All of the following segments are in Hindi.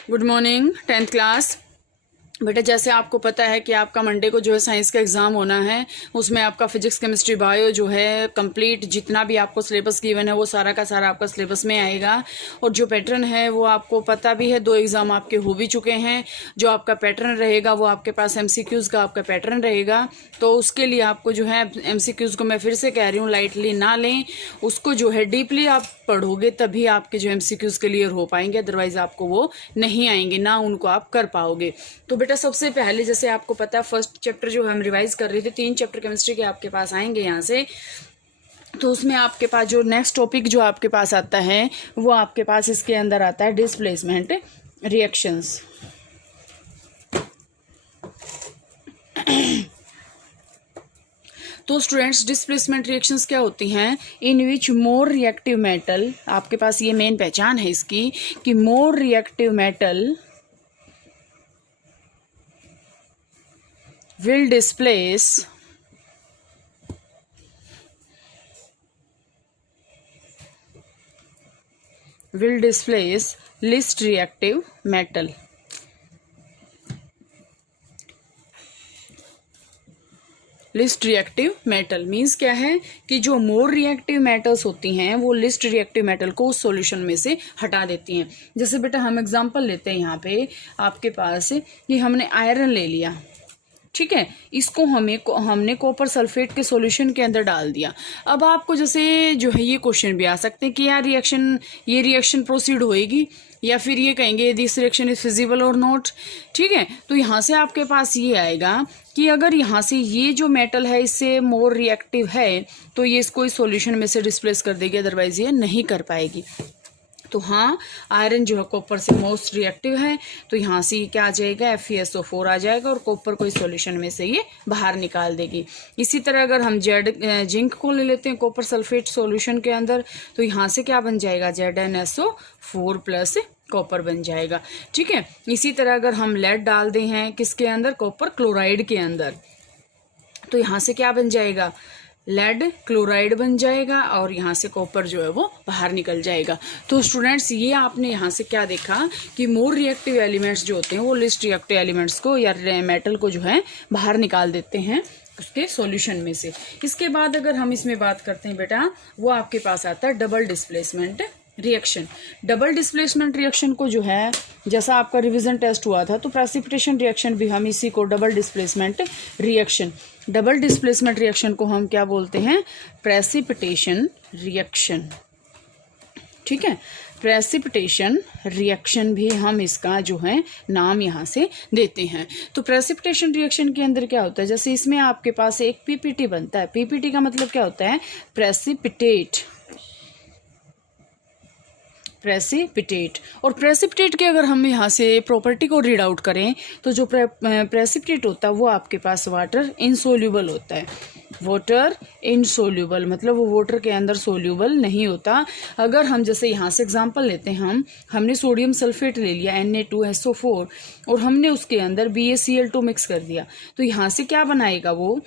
Good morning 10th class. बेटा जैसे आपको पता है कि आपका मंडे को जो है साइंस का एग्ज़ाम होना है, उसमें आपका फिजिक्स केमिस्ट्री बायो जो है कंप्लीट जितना भी आपको सिलेबस गिवन है वो सारा का सारा आपका सिलेबस में आएगा। और जो पैटर्न है वो आपको पता भी है, 2 एग्ज़ाम आपके हो भी चुके हैं। जो आपका पैटर्न रहेगा वो आपके पास MCQs का आपका पैटर्न रहेगा। तो उसके लिए आपको जो है MCQs को मैं फिर से कह रही हूँ लाइटली ना लें, उसको जो है डीपली आप पढ़ोगे तभी आपके जो MCQs क्लियर हो पाएंगे, अदरवाइज आपको वो नहीं आएंगे, ना उनको आप कर पाओगे। तो बेटा सबसे पहले जैसे आपको पता है फर्स्ट चैप्टर जो हम रिवाइज कर रहे थे, 3 चैप्टर केमिस्ट्री के आपके पास आएंगे यहाँ से। तो उसमें आपके पास जो नेक्स्ट टॉपिक जो आपके पास आता है वो आपके पास इसके अंदर आता है डिस्प्लेसमेंट रिएक्शंस। तो स्टूडेंट्स डिस्प्लेसमेंट रिएक्शंस क्या होती हैं? इन विच मोर रिएक्टिव मेटल, आपके पास ये मेन पहचान है इसकी कि more reactive metal will displace least reactive metal। Least reactive metal means क्या है कि जो मोर रिएक्टिव मेटल्स होती हैं वो लिस्ट रिएक्टिव मेटल को उस सॉल्यूशन में से हटा देती हैं। जैसे बेटा हम एग्जांपल लेते हैं यहाँ पे आपके पास कि हमने आयरन ले लिया, ठीक है, इसको हमने कॉपर सल्फेट के सॉल्यूशन के अंदर डाल दिया। अब आपको जैसे जो है ये क्वेश्चन भी आ सकते हैं कि यार ये रिएक्शन प्रोसीड होएगी या फिर ये कहेंगे दिस रिएक्शन इज फिजिबल और नॉट। ठीक है, तो यहाँ से आपके पास ये आएगा कि अगर यहाँ से ये जो मेटल है इससे मोर रिएक्टिव है तो ये इसको इस सॉल्यूशन में से डिस्प्लेस कर देगी, अदरवाइज ये नहीं कर पाएगी। तो हाँ, आयरन जो है कॉपर से मोस्ट रिएक्टिव है, तो यहाँ से क्या आ जाएगा FeSO4 आ जाएगा और कॉपर को इस सॉल्यूशन में से ये बाहर निकाल देगी। इसी तरह अगर हम जिंक को ले लेते हैं कॉपर सल्फेट सॉल्यूशन के अंदर, तो यहाँ से क्या बन जाएगा ZnSO4 प्लस कॉपर बन जाएगा। ठीक है, इसी तरह अगर हम लेड डाल दें हैं किसके अंदर, कॉपर क्लोराइड के अंदर, तो यहाँ से क्या बन जाएगा लेड क्लोराइड बन जाएगा और यहाँ से कॉपर जो है वो बाहर निकल जाएगा। तो स्टूडेंट्स ये आपने यहाँ से क्या देखा कि मोर रिएक्टिव एलिमेंट्स जो होते हैं वो लिस्ट रिएक्टिव एलिमेंट्स को या मेटल को जो है बाहर निकाल देते हैं उसके सॉल्यूशन में से। इसके बाद अगर हम इसमें बात करते हैं बेटा, वो आपके पास आता है double displacement reaction. Double displacement reaction को जो है जैसा आपका रिवीजन टेस्ट हुआ था तो प्रेसिपिटेशन रिएक्शन भी हम इसी को double displacement reaction, double displacement reaction को हम क्या बोलते हैं, प्रेसिपिटेशन रिएक्शन। ठीक है, प्रेसिपिटेशन रिएक्शन भी हम इसका जो है नाम यहाँ से देते हैं। तो प्रेसिपिटेशन रिएक्शन के अंदर क्या होता है, जैसे इसमें आपके पास एक PPT बनता है। PPT का मतलब क्या होता है, प्रेसिपिटेट, प्रेसिपिटेट। और प्रेसिपिटेट के अगर हम यहाँ से प्रॉपर्टी को रीड आउट करें तो जो प्रेसिपिटेट होता है वो आपके पास वाटर इनसोल्यूबल होता है। वाटर इनसोल्यूबल मतलब वो वाटर के अंदर सोल्यूबल नहीं होता। अगर हम जैसे यहाँ से एग्जांपल लेते हैं, हमने सोडियम सल्फेट ले लिया Na2SO4 और हमने उसके अंदर BaCl2 मिक्स कर दिया, तो यहाँ से क्या बनाएगा वो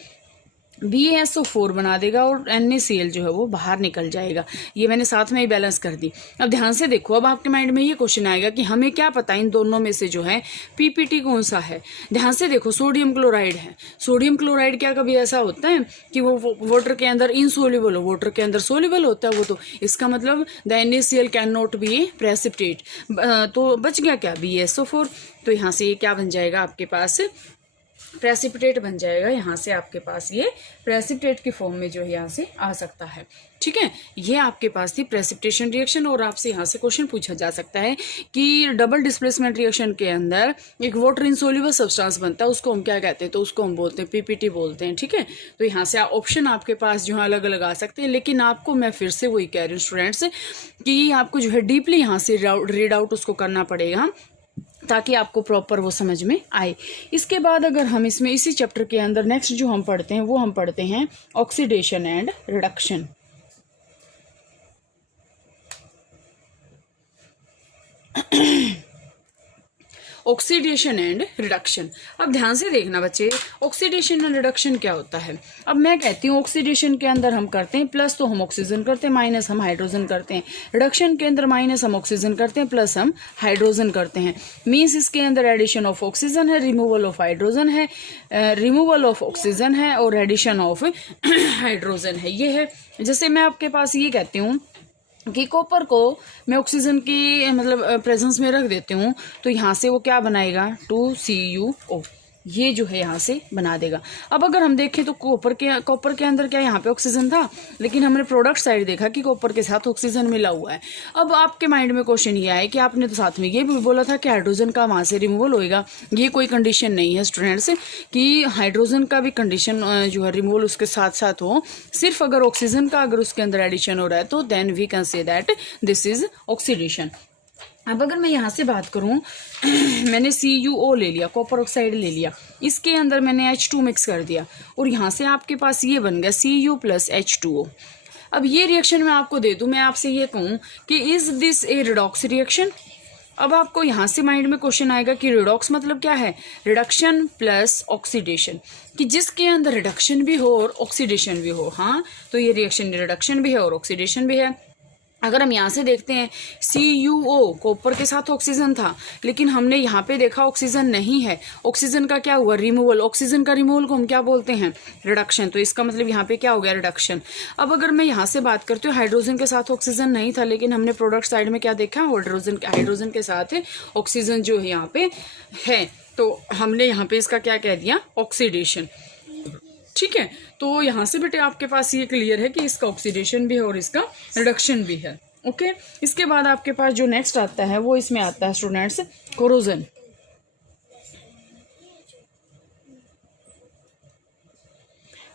BaSO4 बना देगा और NaCl जो है वो बाहर निकल जाएगा। ये मैंने साथ में ही बैलेंस कर दी। अब ध्यान से देखो, अब आपके माइंड में ये क्वेश्चन आएगा कि हमें क्या पता इन दोनों में से जो है PPT कौन सा है। ध्यान से देखो, सोडियम क्लोराइड है। सोडियम क्लोराइड क्या कभी ऐसा होता है कि वो वाटर के अंदर इनसोल्यूबल हो, वाटर के अंदर सोल्यूबल होता है वो, तो इसका मतलब the NaCl can not be precipitate. तो बच गया क्या, BaSO4। तो यहाँ से ये क्या बन जाएगा आपके पास, प्रेसिपिटेट बन जाएगा। यहाँ से आपके पास ये प्रेसिपिटेट की फॉर्म में जो है यहाँ से आ सकता है। ठीक है, ये आपके पास थी प्रेसिपिटेशन रिएक्शन। और आपसे यहाँ से क्वेश्चन पूछा जा सकता है कि डबल डिस्प्लेसमेंट रिएक्शन के अंदर एक वाटर इनसोल्यूबल सब्सटेंस बनता है, उसको हम क्या कहते हैं, तो उसको हम बोलते हैं PPT बोलते हैं। ठीक है, तो यहाँ से ऑप्शन आपके पास जो है अलग अलग आ सकते हैं, लेकिन आपको मैं फिर से वही कह रही हूँ स्टूडेंट्स कि आपको जो है डीपली यहाँ से रीड आउट उसको करना पड़ेगा ताकि आपको प्रॉपर वो समझ में आए। इसके बाद अगर हम इसमें इसी चैप्टर के अंदर नेक्स्ट जो हम पढ़ते हैं वो हम पढ़ते हैं oxidation and reduction. Oxidation and reduction. अब ध्यान से देखना बच्चे, ऑक्सीडेशन एंड रिडक्शन क्या होता है। अब मैं कहती हूँ ऑक्सीडेशन के अंदर हम करते हैं प्लस तो हम ऑक्सीजन करते हैं, माइनस हम हाइड्रोजन करते हैं। रिडक्शन के अंदर माइनस हम ऑक्सीजन करते हैं, प्लस हम हाइड्रोजन करते हैं। मीन्स इसके अंदर एडिशन ऑफ ऑक्सीजन है, रिमूवल ऑफ हाइड्रोजन है, रिमूवल ऑफ ऑक्सीजन है और एडिशन ऑफ हाइड्रोजन है। ये है, जैसे मैं आपके पास ये कहती हूँ कि कॉपर को मैं ऑक्सीजन की मतलब प्रेजेंस में रख देती हूँ, तो यहाँ से वो क्या बनाएगा 2CuO, ये जो है यहाँ से बना देगा। अब अगर हम देखें तो कॉपर के अंदर क्या यहाँ पे ऑक्सीजन था, लेकिन हमने प्रोडक्ट साइड देखा कि कॉपर के साथ ऑक्सीजन मिला हुआ है। अब आपके माइंड में क्वेश्चन ये आए कि आपने तो साथ में ये भी बोला था कि हाइड्रोजन का वहाँ से रिमूवल होएगा। ये कोई कंडीशन नहीं है स्टूडेंट्स कि हाइड्रोजन का भी कंडीशन जो है रिमूवल उसके साथ साथ हो। सिर्फ अगर ऑक्सीजन का अगर उसके अंदर एडिशन हो रहा है तो then we can say that this is oxidation. अब अगर मैं यहाँ से बात करूँ मैंने CuO ले लिया, कॉपर ऑक्साइड ले लिया, इसके अंदर मैंने H2 मिक्स कर दिया और यहाँ से आपके पास ये बन गया Cu + H2O। अब ये रिएक्शन मैं आपको दे दूँ, मैं आपसे ये कहूँ कि is this A redox reaction. अब आपको यहाँ से माइंड में क्वेश्चन आएगा कि रिडॉक्स मतलब क्या है, रिडक्शन प्लस ऑक्सीडेशन, कि जिसके अंदर रिडक्शन भी हो और ऑक्सीडेशन भी हो। हाँ, तो ये रिएक्शन रिडक्शन भी है और ऑक्सीडेशन भी है। अगर हम यहाँ से देखते हैं CuO कॉपर के साथ ऑक्सीजन था, लेकिन हमने यहाँ पे देखा ऑक्सीजन नहीं है, ऑक्सीजन का क्या हुआ रिमूवल। ऑक्सीजन का रिमूवल को हम क्या बोलते हैं, रिडक्शन। तो इसका मतलब यहाँ पे क्या हो गया, रिडक्शन। अब अगर मैं यहाँ से बात करती हूँ हाइड्रोजन के साथ ऑक्सीजन नहीं था, लेकिन हमने प्रोडक्ट साइड में क्या देखा, हाइड्रोजन के साथ ऑक्सीजन जो है यहाँ पे है, तो हमने यहाँ पे इसका क्या कह दिया, ऑक्सीडेशन। ठीक है, तो यहाँ से बेटे आपके पास ये क्लियर है कि इसका ऑक्सीडेशन भी है और इसका रिडक्शन भी है। ओके, इसके बाद आपके पास जो नेक्स्ट आता है वो इसमें आता है स्टूडेंट्स कोरोजन।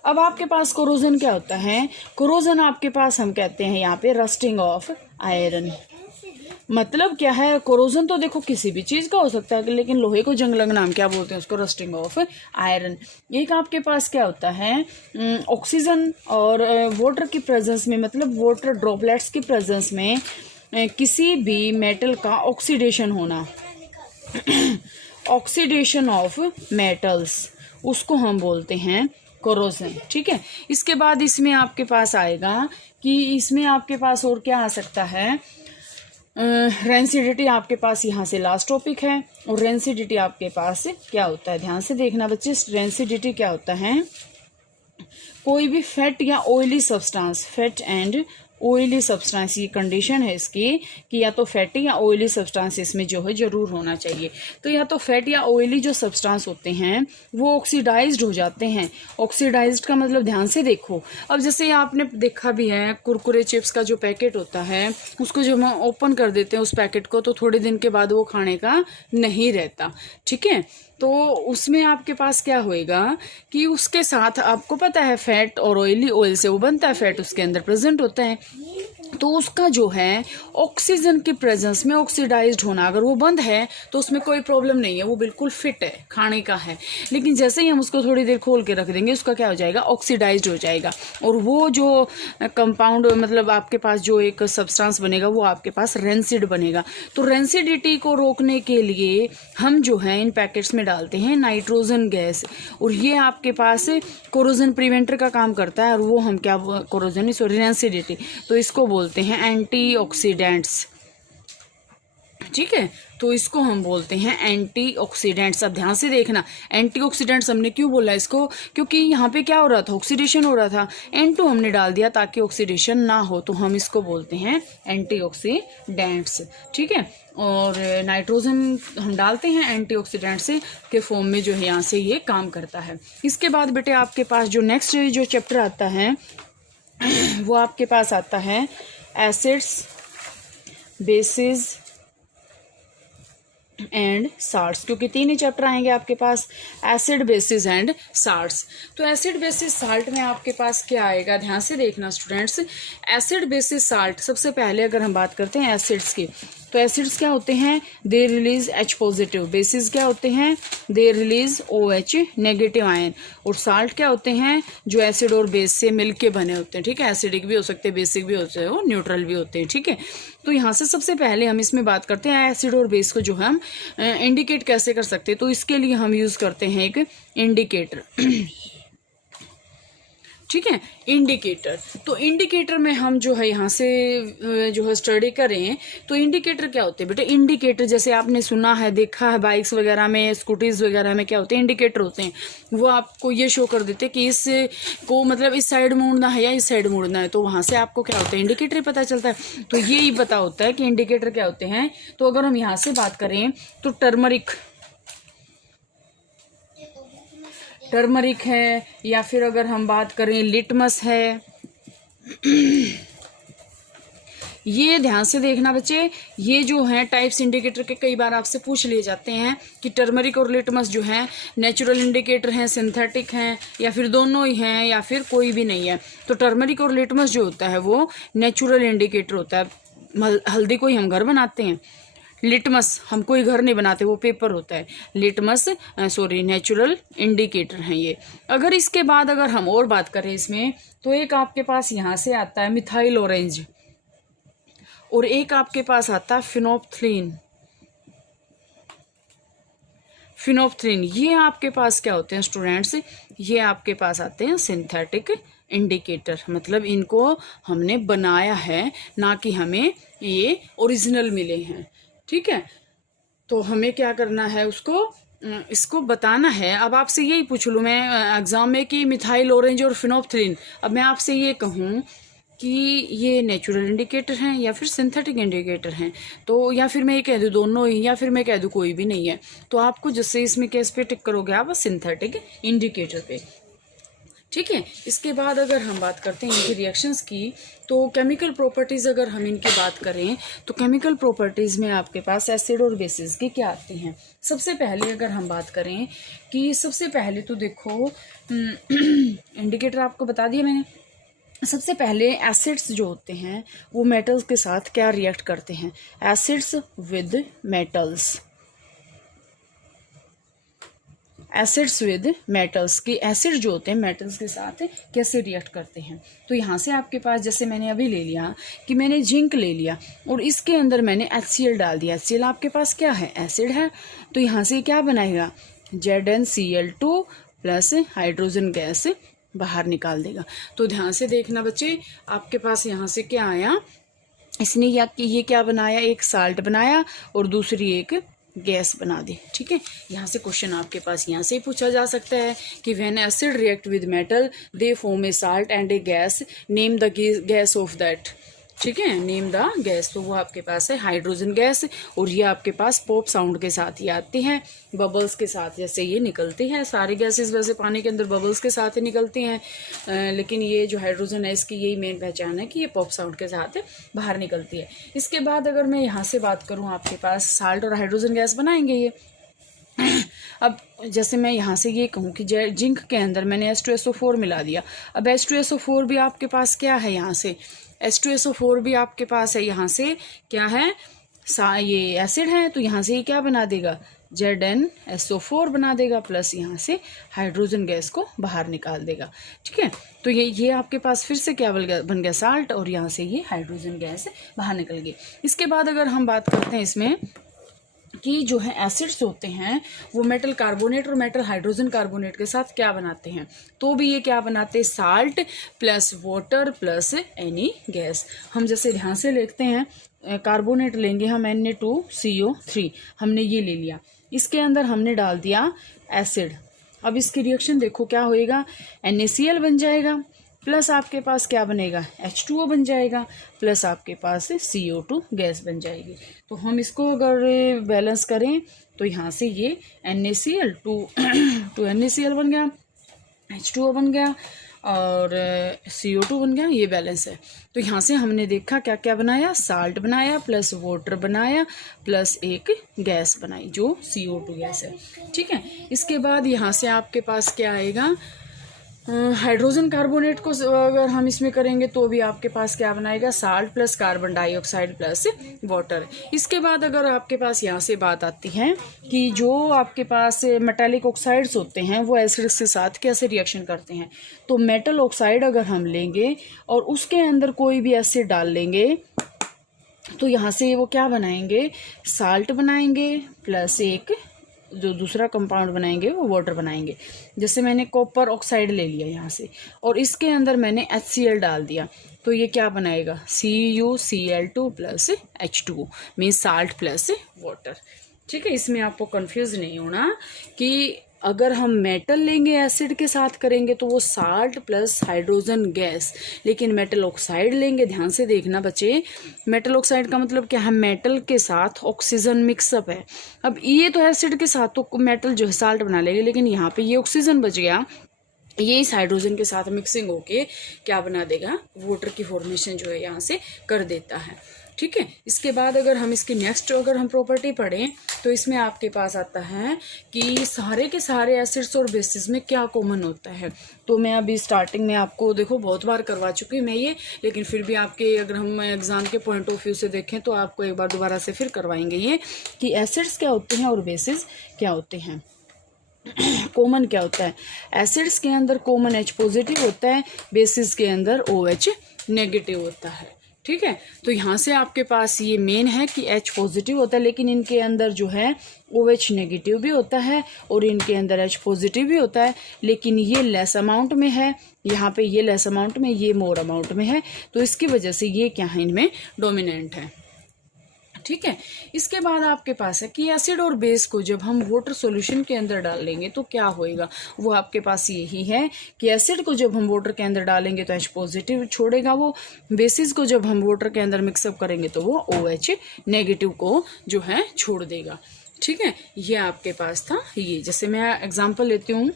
अब आपके पास कोरोजन क्या होता है, कोरोजन आपके पास हम कहते हैं यहाँ पे रस्टिंग ऑफ आयरन। मतलब क्या है, कोरोजन तो देखो किसी भी चीज का हो सकता है, लेकिन लोहे को जंग लगना हम क्या बोलते हैं उसको, रस्टिंग ऑफ आयरन। एक आपके पास क्या होता है, ऑक्सीजन और वाटर की प्रेजेंस में, मतलब वाटर ड्रॉपलेट्स की प्रेजेंस में किसी भी मेटल का ऑक्सीडेशन होना, ऑक्सीडेशन ऑफ मेटल्स, उसको हम बोलते हैं कोरोजन। ठीक है, इसके बाद इसमें आपके पास आएगा कि इसमें आपके पास और क्या आ सकता है, रेंसिडिटी आपके पास यहाँ से लास्ट टॉपिक है। और रेंसिडिटी आपके पास क्या होता है, ध्यान से देखना बच्चे, रेंसिडिटी क्या होता है, कोई भी फैट या oily substance, fat and oily substance, ये कंडीशन है इसकी कि या तो फैटी या ऑयली सब्सटेंस इसमें जो है जरूर होना चाहिए। तो या तो फैट या ऑयली जो सब्सटेंस होते हैं वो ऑक्सीडाइज्ड हो जाते हैं। ऑक्सीडाइज्ड का मतलब ध्यान से देखो, अब जैसे आपने देखा भी है कुरकुरे चिप्स का जो पैकेट होता है उसको जो हम ओपन कर देते हैं उस पैकेट को, तो थोड़े दिन के बाद वो खाने का नहीं रहता। ठीक है, तो उसमें आपके पास क्या होएगा कि उसके साथ आपको पता है फैट और ऑयली, ऑयल से वो बनता है, फैट उसके अंदर प्रेजेंट होता है, तो उसका जो है ऑक्सीजन की प्रेजेंस में ऑक्सीडाइज्ड होना, अगर वो बंद है तो उसमें कोई प्रॉब्लम नहीं है, वो बिल्कुल फिट है, खाने का है। लेकिन जैसे ही हम उसको थोड़ी देर खोल के रख देंगे उसका क्या हो जाएगा, ऑक्सीडाइज्ड हो जाएगा, और वो जो कंपाउंड मतलब आपके पास जो एक सब्सटेंस बनेगा वो आपके पास रेंसिड बनेगा। तो रेंसिडिटी को रोकने के लिए हम जो है इन पैकेट्स में डालते हैं नाइट्रोजन गैस, और ये आपके पास कोरोजन प्रिवेंटर का काम करता है, और वो हम क्या कोरोजन सॉरी रेंसिडिटी, तो इसको बोलते हैं एंटीऑक्सीडेंट्स। ठीक है, तो इसको हम बोलते हैं एंटीऑक्सीडेंट्स। अब ध्यान से देखना, एंटीऑक्सीडेंट्स हमने क्यों बोला इसको, क्योंकि यहाँ पे क्या हो रहा था, ऑक्सीडेशन हो रहा था, N2 हमने डाल दिया ताकि ऑक्सीडेशन ना हो, तो हम इसको बोलते हैं एंटीऑक्सीडेंट्स। ठीक है, और नाइट्रोजन हम डालते हैं एंटीऑक्सीडेंट्स के फॉर्म में, जो है यहाँ से ये काम करता है। इसके बाद बेटे आपके पास जो नेक्स्ट जो चैप्टर आता है वो आपके पास आता है एसिड्स, बेसिस एंड साल्ट्स, क्योंकि तीन ही चैप्टर आएंगे आपके पास, एसिड बेसिस एंड साल्ट्स। तो एसिड बेसिस साल्ट में आपके पास क्या आएगा, ध्यान से देखना स्टूडेंट्स। एसिड बेसिस साल्ट, सबसे पहले अगर हम बात करते हैं एसिड्स की, तो एसिड्स क्या होते हैं, they release H positive, basis क्या होते हैं, they release OH negative ion, और साल्ट क्या होते हैं, जो एसिड और बेस से मिलके बने होते हैं, ठीक है, एसिडिक भी हो सकते हैं, बेसिक भी होते हैं, और न्यूट्रल भी होते हैं, ठीक है। तो यहाँ से सबसे पहले हम इसमें बात करते हैं एसिड और बेस को जो हम इंडिकेट कैसे कर सकते हैं। तो इसके लिए हम यूज करते हैं एक इंडिकेटर, ठीक है, इंडिकेटर। तो इंडिकेटर में हम जो है यहाँ से जो है स्टडी करें, तो इंडिकेटर क्या होते हैं बेटे, इंडिकेटर जैसे आपने सुना है, देखा है, बाइक्स वगैरह में, स्कूटीज वगैरह में क्या होते हैं, इंडिकेटर होते हैं। वो आपको ये शो कर देते हैं कि इस को मतलब इस साइड मुड़ना है या इस साइड मुड़ना है, तो वहां से आपको क्या होता है, इंडिकेटर पता चलता है। तो यही पता होता है कि इंडिकेटर क्या होते हैं। तो अगर हम यहाँ से बात करें तो टर्मरिक है, या फिर अगर हम बात करें लिटमस है। ये ध्यान से देखना बच्चे, ये जो है टाइप्स इंडिकेटर के कई बार आपसे पूछ लिए जाते हैं कि टर्मरिक और लिटमस जो है नेचुरल इंडिकेटर हैं, सिंथेटिक हैं, या फिर दोनों ही हैं, या फिर कोई भी नहीं है। तो टर्मरिक और लिटमस जो होता है वो नेचुरल इंडिकेटर होता है। हल्दी को ही हम घर बनाते हैं, लिटमस हम कोई घर नहीं बनाते, वो पेपर होता है। लिटमस नेचुरल इंडिकेटर हैं ये। अगर इसके बाद अगर हम और बात करें इसमें, तो एक आपके पास यहाँ से आता है मिथाइल ऑरेंज, और एक आपके पास आता है फिनोप्थलीन। ये आपके पास क्या होते हैं स्टूडेंट्स, ये आपके पास आते हैं सिंथेटिक इंडिकेटर, मतलब इनको हमने बनाया है, ना कि हमें ये ओरिजिनल मिले हैं, ठीक है। तो हमें क्या करना है, इसको बताना है। अब आपसे यही पूछ लूँ मैं एग्जाम में कि मिथाइल ऑरेंज और फिनोप्थलीन, अब मैं आपसे ये कहूँ कि ये नेचुरल इंडिकेटर हैं या फिर सिंथेटिक इंडिकेटर हैं, तो या फिर मैं ये कह दूँ दोनों ही, या फिर मैं कह दूँ कोई भी नहीं है, तो आपको जिससे इसमें केस पे टिक करोगे आप सिंथेटिक इंडिकेटर पे, ठीक है। इसके बाद अगर हम बात करते हैं इनकी रिएक्शंस की, तो केमिकल प्रॉपर्टीज़ अगर हम इनकी बात करें, तो केमिकल प्रॉपर्टीज़ में आपके पास एसिड और बेसिस की क्या आती हैं। सबसे पहले अगर हम बात करें कि सबसे पहले तो देखो इंडिकेटर आपको बता दिया मैंने। सबसे पहले एसिड्स जो होते हैं वो मेटल्स के साथ क्या रिएक्ट करते हैं, acids with metals, acids with metals की एसिड जो होते हैं मेटल्स के साथ कैसे रिएक्ट करते हैं। तो यहाँ से आपके पास जैसे मैंने अभी ले लिया कि मैंने जिंक ले लिया और इसके अंदर मैंने HCl डाल दिया। HCl आपके पास क्या है, एसिड है, तो यहाँ से क्या बनाएगा, ZnCl2 प्लस हाइड्रोजन गैस बाहर निकाल देगा। तो ध्यान से देखना बच्चे, आपके पास यहाँ से क्या आया, इसने ये क्या बनाया, एक साल्ट बनाया और दूसरी एक गैस बना दी, ठीक है। यहाँ से क्वेश्चन आपके पास यहाँ से ही पूछा जा सकता है कि when acid react with metal they form A salt and A gas, name the gas off that, ठीक है, नेम द गैस। तो वो आपके पास है हाइड्रोजन गैस, और ये आपके पास पॉप साउंड के साथ ही आती हैं, बबल्स के साथ जैसे ये निकलती है। सारी गैसेस वैसे पानी के अंदर बबल्स के साथ ही निकलती हैं, लेकिन ये जो हाइड्रोजन है इसकी यही मेन पहचान है कि ये पॉप साउंड के साथ बाहर निकलती है। इसके बाद अगर मैं यहाँ से बात करूँ, आपके पास साल्ट और हाइड्रोजन गैस बनाएंगे ये। अब जैसे मैं यहाँ से ये कहूँ कि जिंक के अंदर मैंने H2SO4 मिला दिया। अब H2SO4 भी आपके पास क्या है, यहाँ से H2SO4 भी आपके पास है, यहाँ से क्या है, ये एसिड है, तो यहाँ से ये क्या बना देगा, ZnSO4 बना देगा, प्लस यहाँ से हाइड्रोजन गैस को बाहर निकाल देगा, ठीक है। तो ये आपके पास फिर से क्या बन गया, साल्ट, और यहाँ से ये हाइड्रोजन गैस बाहर निकल गई। इसके बाद अगर हम बात करते हैं इसमें कि जो है एसिड्स होते हैं वो मेटल कार्बोनेट और मेटल हाइड्रोजन कार्बोनेट के साथ क्या बनाते हैं, तो भी ये क्या बनाते हैं, salt plus water plus any gas. हम जैसे ध्यान से लिखते हैं, कार्बोनेट लेंगे हम Na2CO3, हमने ये ले लिया, इसके अंदर हमने डाल दिया एसिड। अब इसकी रिएक्शन देखो क्या होएगा, NaCl बन जाएगा, प्लस आपके पास क्या बनेगा, H2O बन जाएगा, प्लस आपके पास CO2 गैस बन जाएगी। तो हम इसको अगर बैलेंस करें तो यहाँ से ये NaCl टू NaCl बन गया, H2O बन गया और CO2 बन गया, ये बैलेंस है। तो यहाँ से हमने देखा क्या क्या बनाया, साल्ट बनाया प्लस वाटर बनाया प्लस एक गैस बनाई जो CO2 गैस है, ठीक है। इसके बाद यहाँ से आपके पास क्या आएगा, हाइड्रोजन कार्बोनेट को अगर हम इसमें करेंगे तो भी आपके पास क्या बनाएगा, salt plus carbon dioxide plus water. इसके बाद अगर आपके पास यहाँ से बात आती है कि जो आपके पास मेटालिक ऑक्साइड्स होते हैं वो एसिड्स के साथ कैसे रिएक्शन करते हैं, तो मेटल ऑक्साइड अगर हम लेंगे और उसके अंदर कोई भी एसिड डाल लेंगे तो यहाँ से वो क्या बनाएंगे, साल्ट बनाएंगे प्लस एक जो दूसरा कंपाउंड बनाएंगे वो वाटर बनाएंगे। जैसे मैंने कॉपर ऑक्साइड ले लिया यहाँ से और इसके अंदर मैंने HCl डाल दिया तो ये क्या बनाएगा, CuCl2 plus H2 means salt plus water. ठीक है, इसमें आपको कंफ्यूज नहीं होना कि अगर हम मेटल लेंगे एसिड के साथ करेंगे तो वो साल्ट प्लस हाइड्रोजन गैस, लेकिन मेटल ऑक्साइड लेंगे, ध्यान से देखना बच्चे, मेटल ऑक्साइड का मतलब क्या है, मेटल के साथ ऑक्सीजन मिक्सअप है। अब ये तो एसिड के साथ तो मेटल जो है साल्ट बना लेंगे, लेकिन यहाँ पे ये ऑक्सीजन बच गया, ये इस हाइड्रोजन के साथ मिक्सिंग होके क्या बना देगा, वाटर की फॉर्मेशन जो है यहाँ से कर देता है। ठीक है, इसके बाद अगर हम इसकी नेक्स्ट अगर हम प्रॉपर्टी पढ़ें तो इसमें आपके पास आता है कि सारे के सारे एसिड्स और बेसिस में क्या कॉमन होता है। तो मैं अभी स्टार्टिंग में आपको देखो बहुत बार करवा चुकी हूँ मैं ये, लेकिन फिर भी आपके अगर हम एग्जाम के पॉइंट ऑफ व्यू से देखें तो आपको एक बार दोबारा से फिर करवाएंगे ये कि एसिड्स क्या होते हैं और बेसिस क्या होते हैं। कॉमन क्या होता है, एसिड्स के अंदर कॉमन H पॉजिटिव होता है, बेसिस के अंदर OH नेगेटिव होता है। ठीक है, तो यहाँ से आपके पास ये मेन है कि H पॉजिटिव होता है, लेकिन इनके अंदर जो है OH नेगेटिव भी होता है और इनके अंदर H पॉजिटिव भी होता है, लेकिन ये लेस अमाउंट में है, यहाँ पे ये लेस अमाउंट में, ये मोर अमाउंट में है, तो इसकी वजह से ये क्या है, इनमें डोमिनेंट है। ठीक है, इसके बाद आपके पास है कि एसिड और बेस को जब हम वाटर सॉल्यूशन के अंदर डाल लेंगे तो क्या होएगा, वो आपके पास यही है कि एसिड को जब हम वाटर के अंदर डालेंगे तो H पॉजिटिव छोड़ेगा वो, बेसिस को जब हम वाटर के अंदर मिक्सअप करेंगे तो वो OH नेगेटिव को जो है छोड़ देगा। ठीक है, ये आपके पास था ये, जैसे मैं एग्जाम्पल लेती हूँ,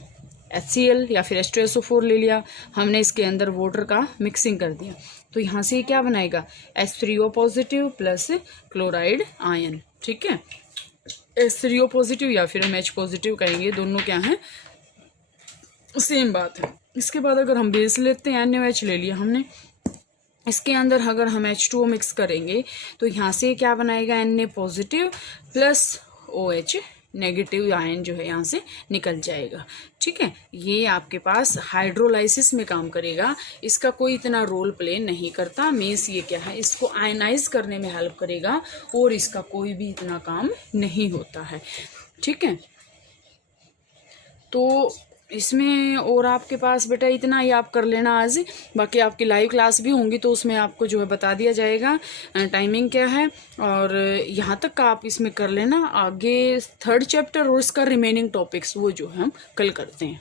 HCl या फिर H2SO4 ले लिया हमने, इसके अंदर वाटर का मिक्सिंग कर दिया तो यहाँ से क्या बनाएगा, H3O positive plus chloride ion. ठीक है, H3O पॉजिटिव या फिर हम H पॉजिटिव कहेंगे, दोनों क्या है, सेम बात है। इसके बाद अगर हम बेस लेते हैं, NaOH ले लिया हमने, इसके अंदर अगर हम H2O मिक्स करेंगे तो यहाँ से क्या बनाएगा, Na positive plus OH negative ion जो है यहाँ से निकल जाएगा। ठीक है, ये आपके पास हाइड्रोलाइसिस में काम करेगा, इसका कोई इतना रोल प्ले नहीं करता, मीन्स ये क्या है, इसको आयनाइज करने में हेल्प करेगा और इसका कोई भी इतना काम नहीं होता है। ठीक है, तो इसमें और आपके पास बेटा इतना ही आप कर लेना आज, बाकी आपकी लाइव क्लास भी होंगी तो उसमें आपको जो है बता दिया जाएगा टाइमिंग क्या है, और यहाँ तक का आप इसमें कर लेना। आगे 3rd चैप्टर और इसका रिमेनिंग टॉपिक्स वो जो है हम कल करते हैं।